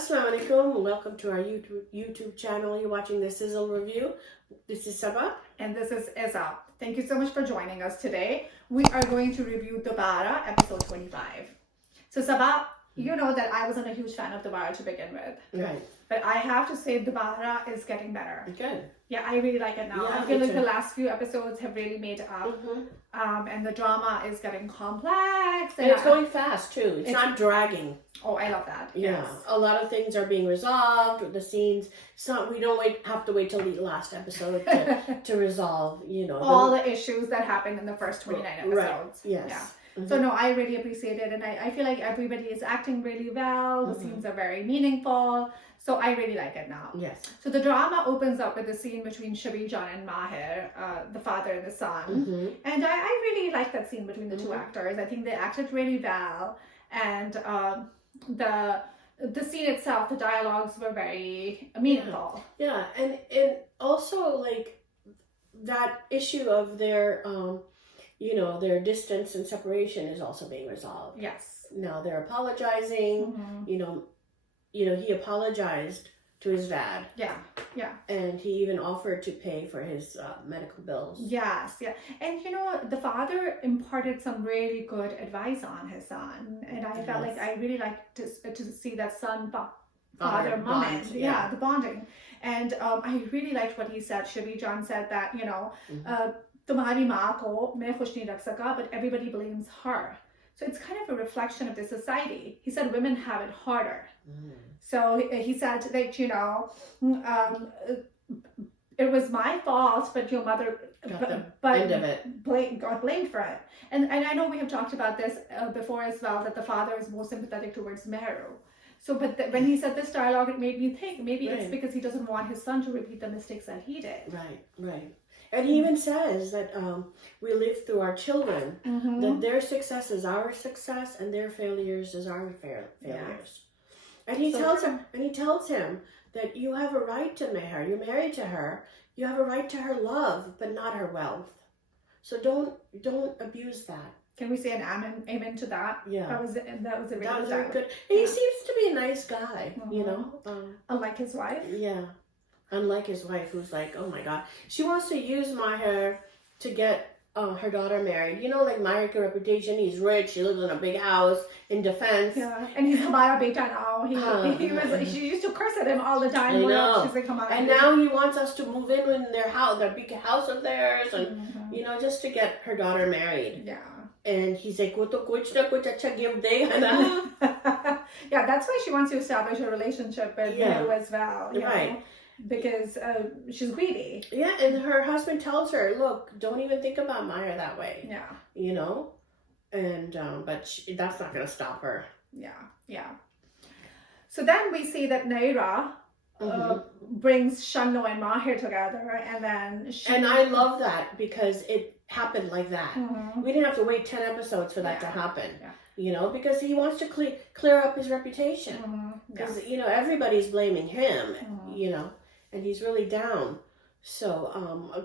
Assalamu alaikum. Welcome to our YouTube channel. You're watching the Sizzle review. This is Sabah. And this is Izza. Thank you so much for joining us today. We are going to review Dobara, episode 25. So Sabah, you know that I wasn't a huge fan of Dobara to begin with. Right. But I have to say Dobara is getting better. Good. Yeah, I really like it now. Yeah, I feel me like too. the last few episodes have really made up. And the drama is getting complex. And it's going fast too. It's not dragging. Oh, I love that. Yeah. Yes. A lot of things are being resolved. The scenes. We don't have to wait till the last episode to resolve. All the issues that happened in the first 29 episodes. Right. Yes. Yeah. So no, I really appreciate it, and I feel like everybody is acting really well. The scenes are very meaningful, so I really like it now. Yes. So the drama opens up with the scene between Shabijan and Maher, the father and the son, and I really like that scene between the two actors. I think they acted really well, and the scene itself, the dialogues were very meaningful. Yeah, and also like that issue of their their distance and separation is also being resolved. Yes. Now they're apologizing. He apologized to his dad. Yeah. And he even offered to pay for his medical bills. Yes, yeah. And the father imparted some really good advice on his son. And I felt like I really liked to see that father moment. Yeah, the bonding. And I really liked what he said. Shabijan said that, Tumhari maa ko main khush nahi rakh saka, but everybody blames her. So it's kind of a reflection of the society. He said women have it harder. So he said that, it was my fault, but your mother got blamed for it. And I know we have talked about this before as well, that the father is more sympathetic towards Mehru. So, when he said this dialogue, it made me think maybe it's because he doesn't want his son to repeat the mistakes that he did. Right. And he even says that we live through our children, that their success is our success and their failures is our failures. And he tells him that you have a right to Meher. You're married to her. You have a right to her love, but not her wealth. So don't abuse that. Can we say an amen to that? Yeah. That was a really good. And he seems to be a nice guy, unlike his wife. Yeah. Unlike his wife, who's like, oh my God. She wants to use Maher to get her daughter married. Like Maher's reputation, he's rich, he lives in a big house in defense. Yeah, and he's Hamara Beta now. She used to curse at him all the time. I know. She's like, and now he wants us to move in their house, their big house of theirs, and just to get her daughter married. Yeah. And he's like, wo to kuch na kuch acha give dega na. Yeah, that's why she wants to establish a relationship with you as well. Right. Because she's greedy. Yeah, and her husband tells her, look, don't even think about Maher that way. Yeah. And but that's not going to stop her. Yeah. So then we see that Naira brings Shanno and Maher together, and then and I love that because it happened like that. We didn't have to wait 10 episodes for that to happen. Because he wants to clear up his reputation. Because everybody's blaming him. And he's really down. So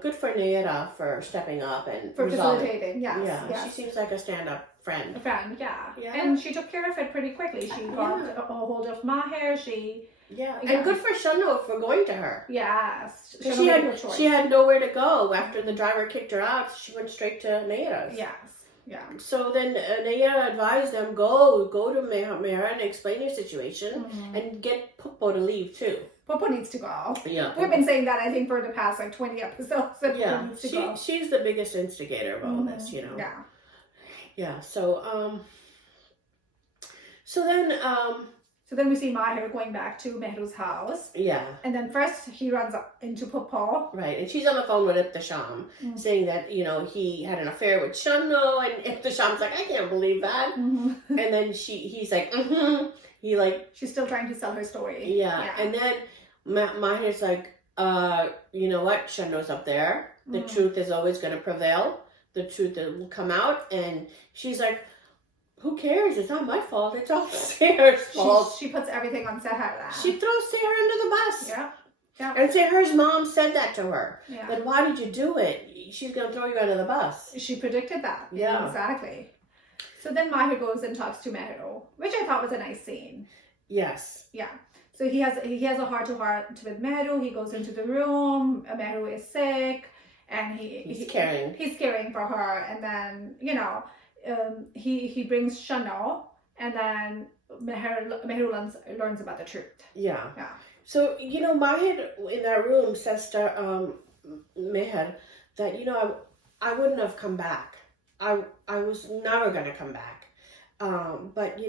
good for Naira for stepping up and for facilitating. Yes. She seems like a stand-up friend. Yeah. And she took care of it pretty quickly. She got a hold of Maher. And good for Shanno for going to her. Yes. She had nowhere to go after the driver kicked her out. She went straight to Naira's. Yes. Yeah. So then Naira advised them, go to Meher and explain your situation and get Popo to leave too. Popo needs to go. Yeah. We've been saying that, I think, for the past 20 episodes. She's the biggest instigator of all this, Yeah. Yeah. So then we see Maher going back to Mehru's house. Yeah. And then first he runs up into Popo. Right. And she's on the phone with Ibtisham saying that, he had an affair with Shanno, and Ibtisham's like, I can't believe that. And then he's like, she's still trying to sell her story. Yeah. And then Maher's like, you know what? Shanno's up there. The truth is always going to prevail. The truth will come out. And she's like, who cares? It's not my fault. It's all Seher's fault. She puts everything on Seher. She throws Seher under the bus. Yeah. And Seher's mom said that to her. Yeah. That why did you do it? She's going to throw you under the bus. She predicted that. Yeah. Exactly. So then Maher goes and talks to Mehru, which I thought was a nice scene. Yes. Yeah. So he has a heart-to-heart with Mehru. He goes into the room. Mehru is sick, and he's caring for her. And then he brings Shano, and then Mehru learns about the truth. Yeah. So Mahir in that room says to Meher that I wouldn't have come back. I was never gonna come back. But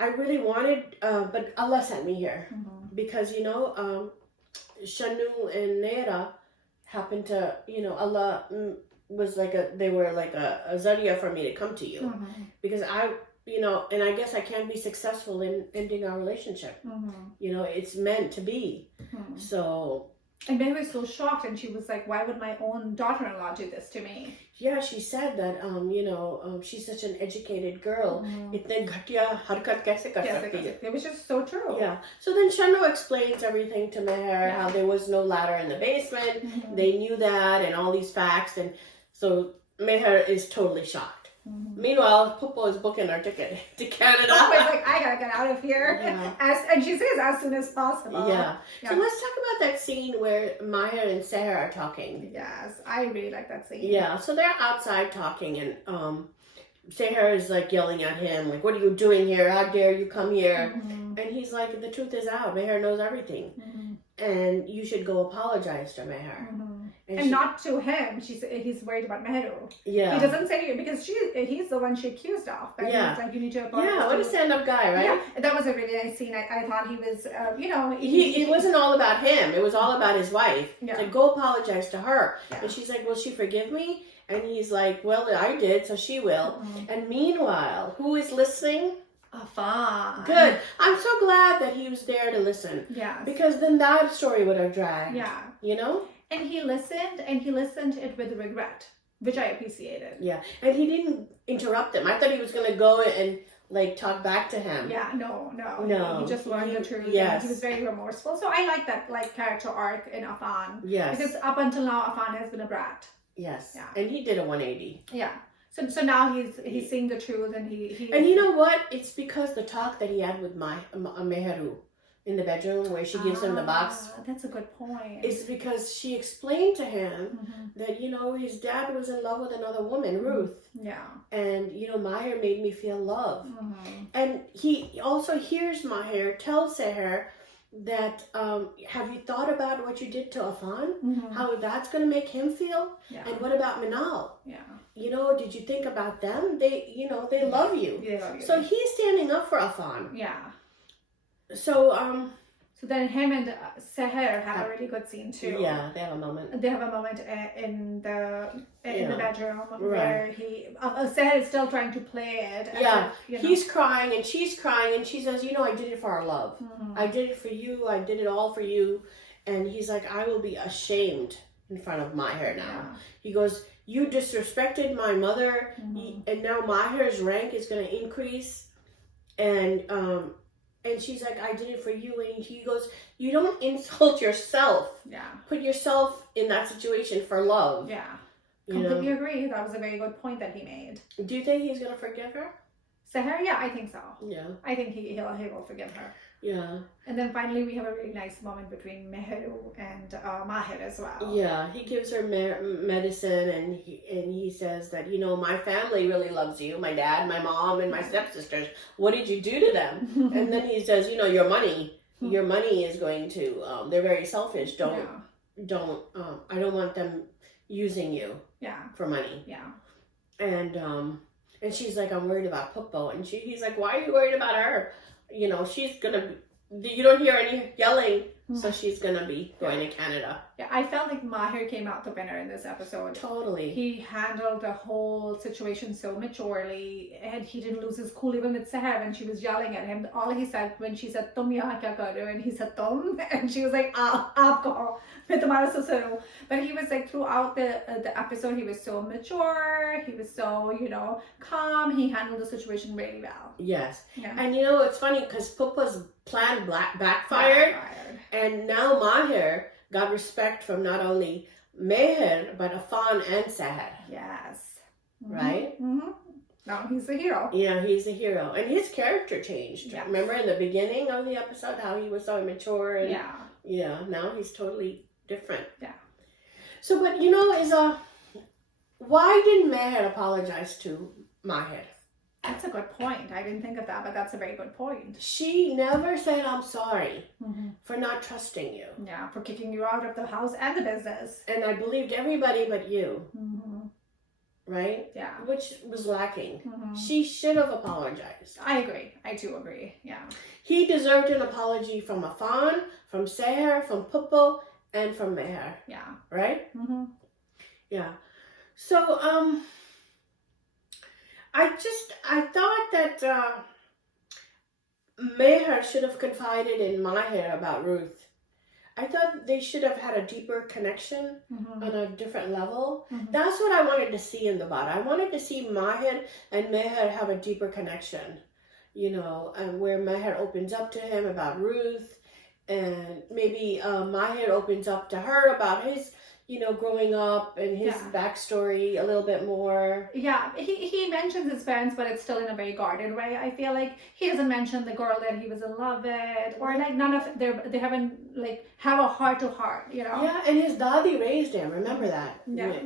I really wanted, but Allah sent me here because Shanu and Naira happened to Allah was they were like a zariya for me to come to you because and I guess I can't be successful in ending our relationship. It's meant to be. So. And Mary was so shocked, and she was like, "Why would my own daughter-in-law do this to me?" Yeah, she said that she's such an educated girl. Itne ghatiya harkat kaise kar sakti hai? It was just so true. Yeah. So then Shano explains everything to Meher, how there was no ladder in the basement. They knew that, and all these facts, and so Meher is totally shocked. Meanwhile, Pupo is booking her ticket to Canada. Pupo is like, I gotta get out of here. Yeah. And she says as soon as possible. Yeah. So let's talk about that scene where Mahir and Seher are talking. Yes, I really like that scene. Yeah, so they're outside talking, and Seher is like yelling at him, like, "What are you doing here? How dare you come here?" And he's like, "The truth is out. Meher knows everything, and you should go apologize to Meher." And not to him. He's worried about Mehru. Yeah. He doesn't say because he's the one she accused of. But he's like, you need to apologize. Yeah, what a stand-up guy, right? Yeah, that was a really nice scene. I thought he was, It wasn't all about him. It was all about his wife. Yeah. Like, go apologize to her. Yeah. And she's like, will she forgive me? And he's like, well, I did, so she will. And meanwhile, who is listening? Afan. Good. I'm so glad that he was there to listen. Yeah. Because then that story would have dragged. Yeah. And he listened it with regret, which I appreciated. Yeah. And he didn't interrupt him. I thought he was going to go and talk back to him. Yeah, no. He just learned the truth. Yes. He was very remorseful. So I like that character arc in Afan. Yes. Because up until now, Afan has been a brat. Yes. Yeah. And he did a 180. Yeah. So now he's seeing the truth, and he And you know what? It's because the talk that he had with Meheru in the bedroom where she gives him the box. That's a good point. It's because she explained to him that, his dad was in love with another woman, Ruth. Yeah. And, Mahir made me feel love. And he also hears Mahir tell Seher that, have you thought about what you did to Afan? How that's going to make him feel? Yeah. And what about Minal? Yeah. Did you think about them? They, they love you. They love you. So he's standing up for Afan. Yeah. So then him and Seher have a really good scene too. Yeah, they have a moment. They have a moment in the bedroom where Seher is still trying to play it. Yeah, he's crying and she's crying and she says, I did it for our love. I did it for you. I did it all for you. And he's like, I will be ashamed in front of Mahir now. Yeah. He goes, you disrespected my mother, and now Mahir's rank is going to increase. And she's like, I did it for you. And he goes, you don't insult yourself. Yeah. Put yourself in that situation for love. Yeah. Completely agree. That was a very good point that he made. Do you think he's going to forgive her? Seher? Yeah, I think so. Yeah. I think he will forgive her. Yeah. And then finally we have a really nice moment between Meheru and Mahir as well. Yeah. He gives her medicine and he says that, my family really loves you. My dad, my mom, and my stepsisters. What did you do to them? And then he says, your money is going to, they're very selfish. I don't want them using you for money. Yeah. And she's like, I'm worried about Pupo. And he's like, why are you worried about her? She's gonna be, you don't hear any yelling, so she's gonna be going to Canada. Yeah, I felt like Mahir came out the winner in this episode. Totally. He handled the whole situation so maturely, and he didn't lose his cool even with Seher when she was yelling at him. All he said when she said, Tum yahan kya kar rahe ho? And he said, Tum. And she was like, Aapko. Main tumhara sasur hu. But he was like, throughout the episode, he was so mature. He was so, calm. He handled the situation really well. Yes. Yeah. And it's funny because Pupa's plan backfired. And now Mahir got respect from not only Meher, but Afan and Seher. Yes. Right? Now he's a hero. Yeah, he's a hero. And his character changed. Yes. Remember in the beginning of the episode how he was so immature? And Yeah, now he's totally different. Yeah. So, but why didn't Meher apologize to Maher? That's a good point. I didn't think of that, but that's a very good point. She never said, I'm sorry for not trusting you. Yeah, for kicking you out of the house and the business. And I believed everybody but you. Right? Yeah. Which was lacking. She should have apologized. I agree. I do agree. Yeah. He deserved an apology from Afan, from Seher, from Pupo, and from Meher. Yeah. Right? Yeah. So, I thought that Meher should have confided in Maher about Ruth. I thought they should have had a deeper connection on a different level. That's what I wanted to see in the Dobara. I wanted to see Maher and Meher have a deeper connection, and where Meher opens up to him about Ruth, and maybe Maher opens up to her about his, growing up and his backstory a little bit more. Yeah, he mentions his parents, but it's still in a very guarded way. I feel like he doesn't mention the girl that he was in love with, or like none of they haven't like have a heart to heart, Yeah, and his daddy raised him. Remember that? Yeah.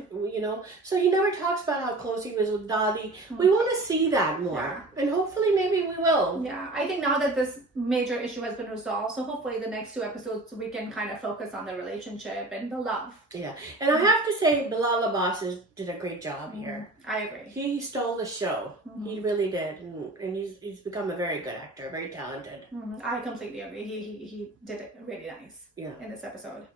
So he never talks about how close he was with daddy. We want to see that more, and hopefully maybe we will. Yeah, I think now that this major issue has been resolved, so hopefully the next 2 episodes we can kind of focus on the relationship and the love. Yeah, and I have to say Bilal Abbas did a great job here. I agree. He stole the show. He really did, and he's become a very good actor, very talented. I completely agree. He did it really nice in this episode.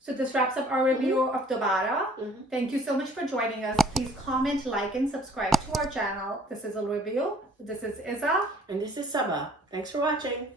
So this wraps up our review of Dobara. Thank you so much for joining us. Please comment, like, and subscribe to our channel. This is a review. This is Isa. And this is Saba. Thanks for watching.